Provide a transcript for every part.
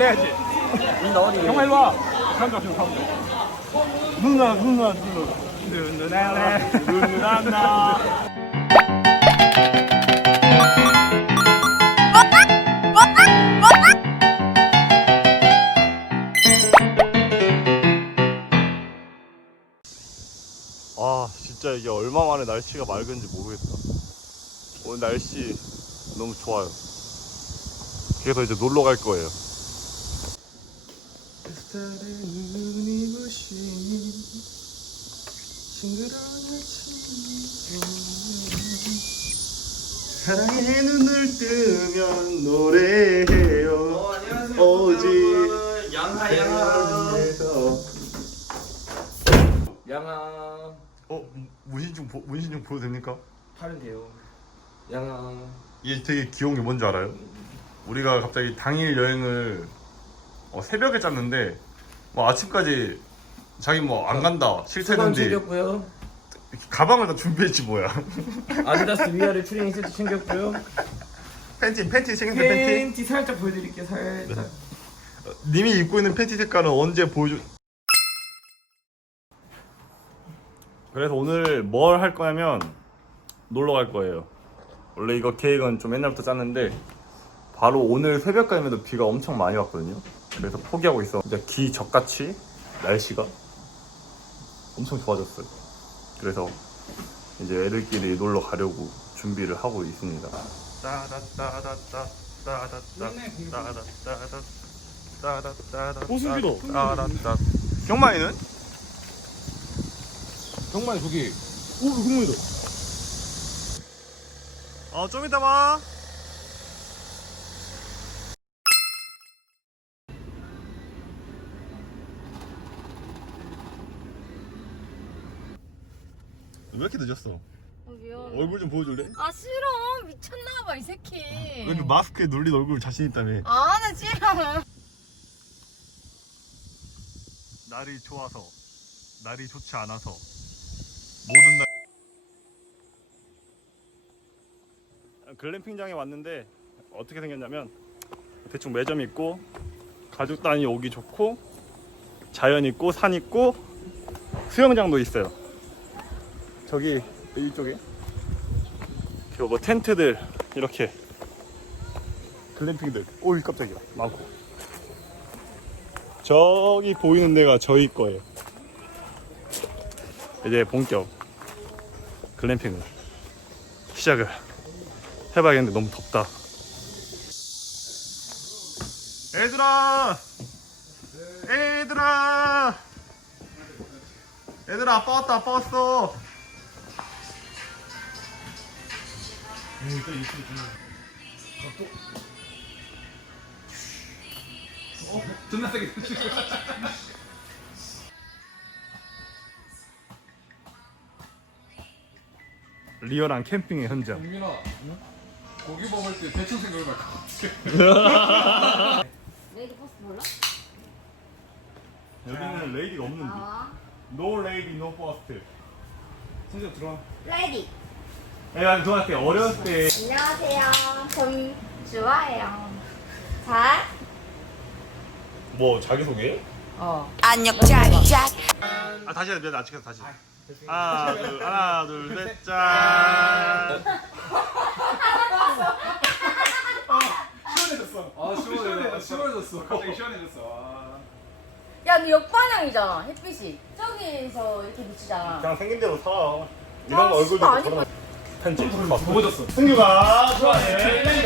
해야지. 형아 일로 와. 삼각 좀 삼각. 누나 누나 누나. 누나네 누나나. 아 진짜 이게 얼마 만에 날씨가 맑은지 모르겠다 오늘 날씨 너무 좋아요 그래서 이제 놀러 갈 거예요 사랑의 눈을 뜨면 노래해요 오직 양하 양하 위해서. 양하 어 문신중 보, 문신중 보여도 됩니까? 팔은 돼요 양하 이게 되게 귀여운 게 뭔지 알아요? 우리가 갑자기 당일 여행을 어, 새벽에 짰는데 뭐 아침까지 자기 뭐 안 간다 수건 싫다는데 챙겼고요. 가방을 다 준비했지 뭐야. 아디다스 위아래 트레이닝 세트 챙겼고요. 팬티 팬티 챙겼는데 팬티? 팬티 살짝 보여드릴게요 살짝. 어, 님이 입고 있는 팬티 색깔은 언제 보여줘 그래서 오늘 뭘 할 거냐면 놀러 갈 거예요. 원래 이거 계획은 좀 옛날부터 짰는데 바로 오늘 새벽까지만 비가 엄청 많이 왔거든요 그래서 포기하고 있어 이제 기적같이 날씨가 엄청 좋아졌어요 그래서 이제 애들끼리 놀러 가려고 준비를 하고 있습니다 오승기도. 경만이는? 정말 저기. 오 국물이다. 어, 좀 이따 봐. 왜 이렇게 늦었어? 어, 미안. 얼굴 좀 보여줄래? 아 싫어 미쳤나봐 이 새끼. 왜 이렇게 마스크에 눌린 얼굴 자신 있다며? 아나 싫어. 날이 좋아서, 날이 좋지 않아서 모든 날. 글램핑장에 왔는데 어떻게 생겼냐면 대충 매점 있고 가족 단위 오기 좋고 자연 있고 산 있고 수영장도 있어요. 저기 이쪽에? 그뭐 텐트들 이렇게. 글램핑들. 오이 깜짝이야. 많고. 저기 보이는 데가 저희 거예요. 이제 본격 글램핑을 시작을 해봐야겠는데 너무 덥다. 얘들아, 얘들아, 얘들아 아빠 왔다 아빠 왔어. 존나 세게. 리얼한 캠핑의 현장. 민아, 고기 먹을 때 대충 생각을 말 레이디 버스 몰라? 여기는 레이디가 없는데. 아. No lady, no first. 선생 들어와. 레이디. 내가 좋았을 때 어렸을 때 안녕하세요. 전 좋아해요. 잘? 뭐 자기 소개? 어. 안녕 짝짝 아 다시 해야 돼. 나 지금 다시. 하나 둘 하나 둘셋 짠. 시원해졌어. 아 시원해. 시원해졌어. 갑자기 시원해졌어. 야, 너 역반향이잖아. 햇빛이. 저기서 이렇게 비치잖아. 그냥 생긴 대로 살아. 아, 이런 거 얼굴도 그런 거. 편집. 더워졌어. 승규가 좋아해.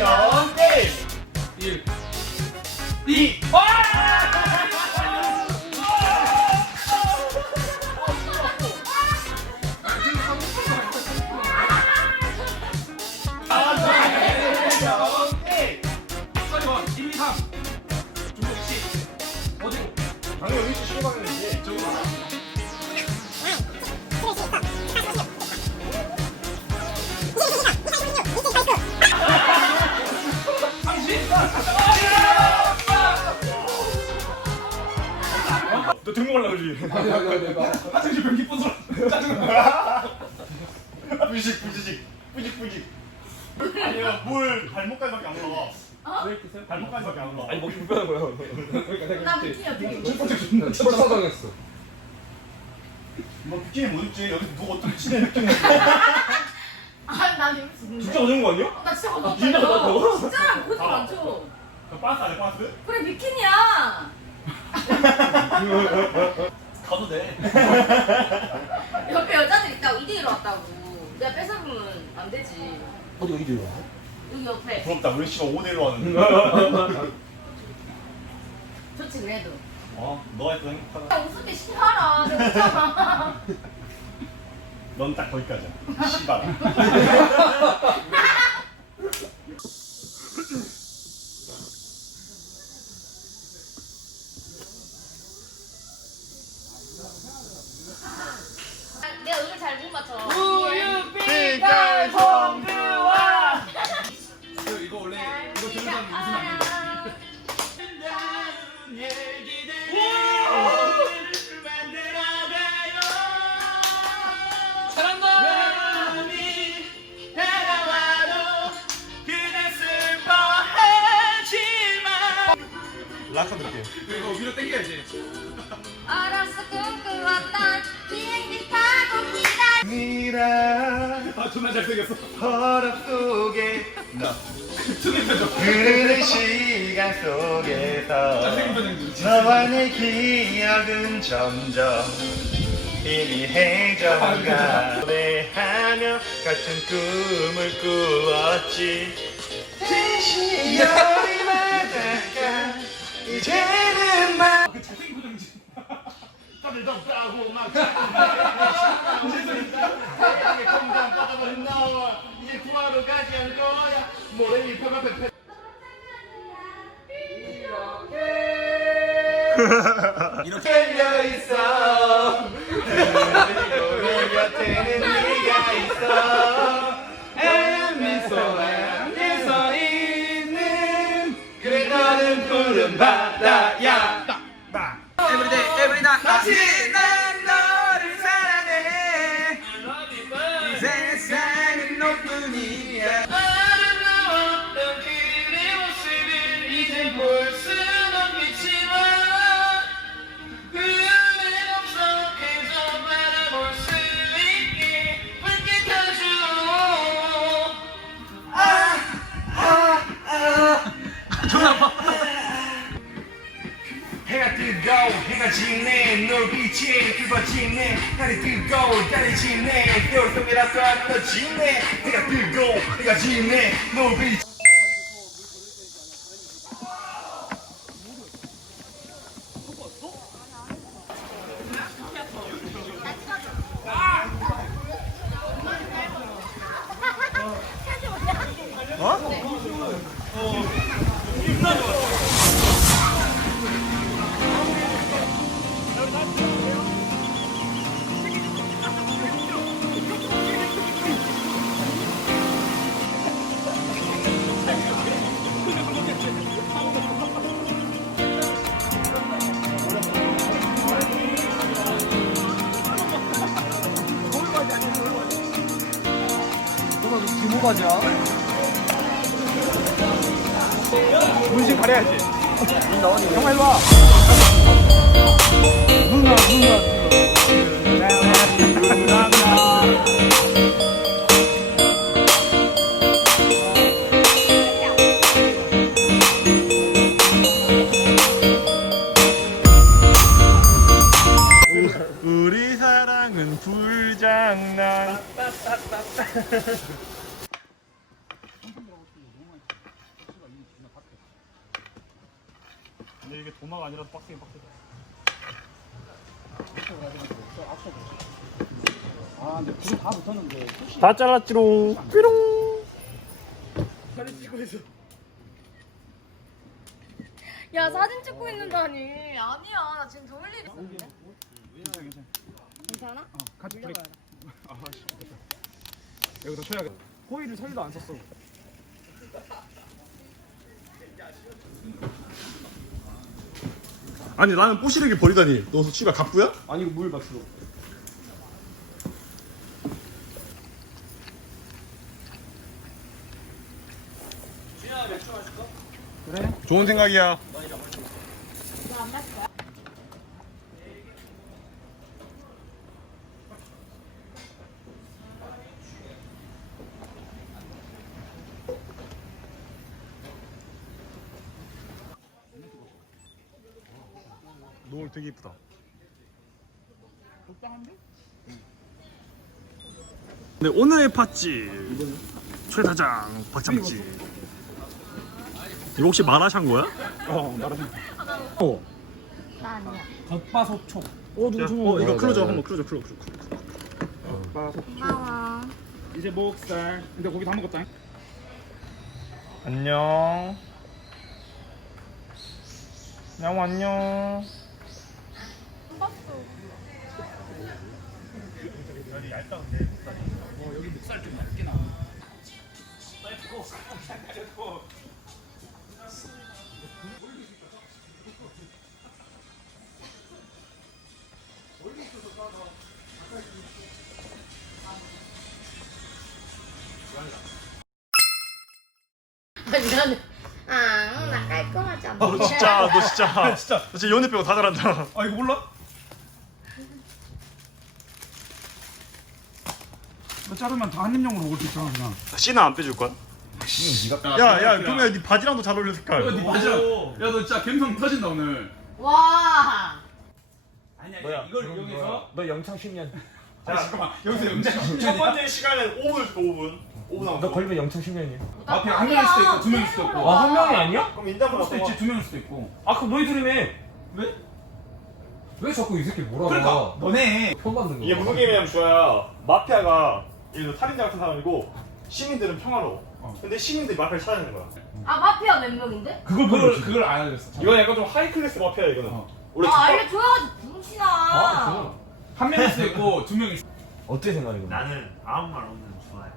하려고 그러지? 아니 아니 아니. 화장실 변기 뻔 소리. 짜증나. 뿌직 뿌직 뿌직 뿌직 아니야 물 발목까지밖에 안 올라가 발목까지밖에 안 올라. 아니 먹기 불편한 거야. 나 비키니야 비키니. 철사당했어. 뭐 비키니 못 입지. 여기서 누가 어떻게 치는 비키니. 아난 입을 수 있는데. 진짜 어려운 거 아니야? 나 진짜 못 진짜 못한다고? 진짜 고집 아. 많죠. 빠스 안해 빠스? 그래 비키니야. 가도 돼. 옆에 여자들 있다고 이대로 왔다고. 내가 뺏어보면 안 되지. 어디 어디 들어? 여기 옆에. 부럽다. 우리 씨가 5대1로 왔는데. 좋지 그래도. 어, 너가 해도 행복하다. 야 웃을 때 싫어하라. 내가 웃잖아. 넌 딱 거기까지야. 씨발. 잘생겼어. 허락 속에 너 흐르는 시간 속에서 좀. 너와 내 기억은 점점 희미해져가 노래하며 같은 꿈을 꾸었지 진심이 열마다가 이제는 좀. 다들 덥다고 막 이제 공장 빠져버린 너와 이제 구하러 가지 않을 거야 모래 위파가 페페 이렇게 열려 있어 그리고 내 곁에는 네가 있어 하얀 미소와 함께 서 있는 그래 너는 푸른 바다야 다시 해가 지네 노을 근데 이게 도마가 아니라 빡세게 빡세다 다 잘랐지롱. 삐롱. 야 사진 찍고 있는다니. 아니야 나 지금 좋을 일 있었는데. 괜찮아? 같이 브레이크. 아, 씨. 여기서 쳐야겠다. 호일을 살도 안 썼어. 아니 나는 뽀시르기 버리다니 너 씨발 갑부야? 아니 이거 물 맞추러. 좋은 생각이야. 노을 되게 이쁘다. 네 오늘의 팥집 최사장 박장지. 이거 혹시 마라샹 거야? 어 나름 어. 나 아니야. 겉바속촉 어, 누구 어, 이거 클로저 한번 클로저 클로저. 고마워. 이제 목살 근데 고기 다 먹었다 안녕. 야옹 안녕. 여기 목살 좀 얇게 나와 아니 나는 아, 나 깔끔하지 않아. 너 진짜 너 진짜 진짜 너 진짜 연애 빼고 다 잘한다. 아 이거 몰라? 너 자르면 다 한 입용으로 먹을 수 있잖아 그냥 씨는 안 빼줄 거야? 야야 그러면 네 바지랑도 잘 어울려 색깔. 야, 니 맞아. 야, 너 진짜 감성 터진다 오늘. 와. 아니야, 이걸 이용해서. 너 영창 10년. 아, 잠깐만. 여기서 영장 첫 10년이야. 번째 시간은 5분 줄게 5분. 5분 너 남았어. 걸리면 영창 10년이야. 앞에 한 명일 수도 있고 두 명일 수도 있고. 아, 한 명이 아니야? 그럼 그럴 수도 있지 두 명일 수도 있고. 아, 그럼 너희 둘이네. 왜? 왜 자꾸 이 새끼 뭐라 그러니까 너네. 편 받는 거야. 이게 무슨 게임이냐면 주아야 마피아가 예를 들어 살인자 같은 사람이고 시민들은 평화로워. 어. 근데 시민들이 마피아를 찾아내는 거야. 아 마피아 몇 명인데? 그걸 그걸 그걸 안 알려줬어. 이건 약간 좀 하이 클래스 마피아야 이거는. 어. 원래 아 알려줘야지 붕치나. 아. 한 명일 수도 있고 두 명일 수도 어떻게 생각해, 그럼? 나는 아무 말 없는 좋아해.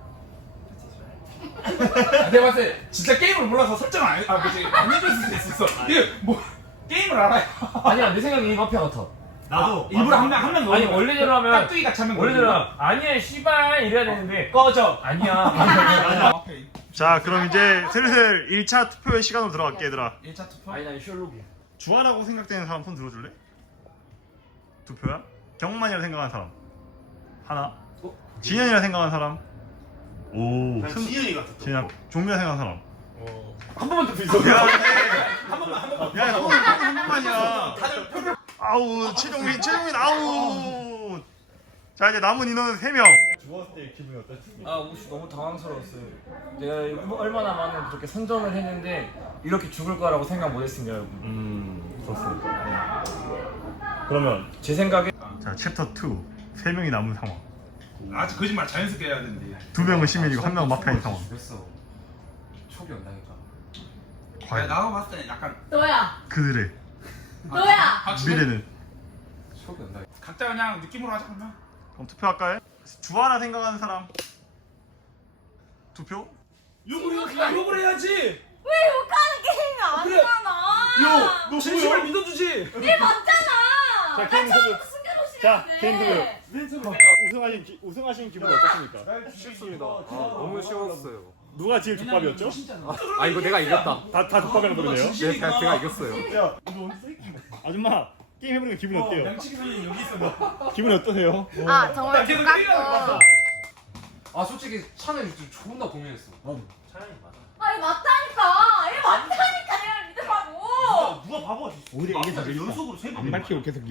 있고. 내가 봤을 때 진짜 게임을 몰라서 설정을 안, 해- 아, 그치. 안 해줄 수도 있었어. 이게 뭐, 게임을 알아요. 아니야, 내 생각에 이 마피아 같아. 나도 일부러 한 명, 한명 아니, 원래대로 하면- 깍두기 같이 하면 원래대로 아니야, 씨발 이래야 되는데. 꺼져. 아니야. 자 그럼 이제 슬슬 1차 투표의 시간으로 들어갈게 얘들아. 1차 투표? 아니, 난 셜록이야. 주아라고 생각되는 사람 손 들어줄래? 두 표야? 경만이라 생각하는 사람 하나 진현이라 생각하는 사람 오난 승- 지현이 같아. 진현 종민이라 생각하는 사람 한 번만 더 있어. 야한 번만 한 번만 야 오늘 한 번만이야 아우 최종민 최종민 아우 자 이제 남은 인원은 3명 죽었을 때 기분이 어땠습니까? 아, 혹시 너무 당황스러웠어요. 내가 얼마나 많은 그렇게 선전을 했는데 이렇게 죽을 거라고 생각 못 했습니다, 여러분. 음 좋습니다 그러면 제 생각에 자 챕터 2 3명이 남은 상황 아직 거짓말 자연스럽게 해야 되는데. 두 명은 시민이고 한 명은 마피아인 상황 됐어. 촉이 온다니까. 과연 나가 봤을 때 약간 너야. 그들의 너야. 미래는 촉이 온다. 각자 그냥 느낌으로 하자 그러면. 그럼 투표할까요? 주하나 생각하는 사람 투표? 욕을 욕을 해야지. 왜 욕하는 게임이 아니잖아. 너 진심을 믿어주지. 네 맞잖아. 자, 나 게임 처음부터 숨겨놓으시는데. 자, 게임 소개. 우승하신 기, 우승하신 기분 어떻습니까? 쉽습니다. 아, 너무 쉬웠어요. 누가 제일 족밥이었죠? 아, 이거 내가 이겼다. 다 다 족밥이라는 거네요. 네, 제가, 제가 이겼어요. 야, 이거 언제 아줌마 게임 해보니까 기분이 어때요? 양치기 선생님 여기 있어. 기분이 어떠세요? 아 정말 계속. 때려야 아, 솔직히 차는 지금 존나 고민했어. 차라리 맞아. 아 이거 맞다니까. 이거 맞다니까 내가 믿으라고. 누가 바보가 오히려 이게 더 연속으로 세 번. 밝히고 계속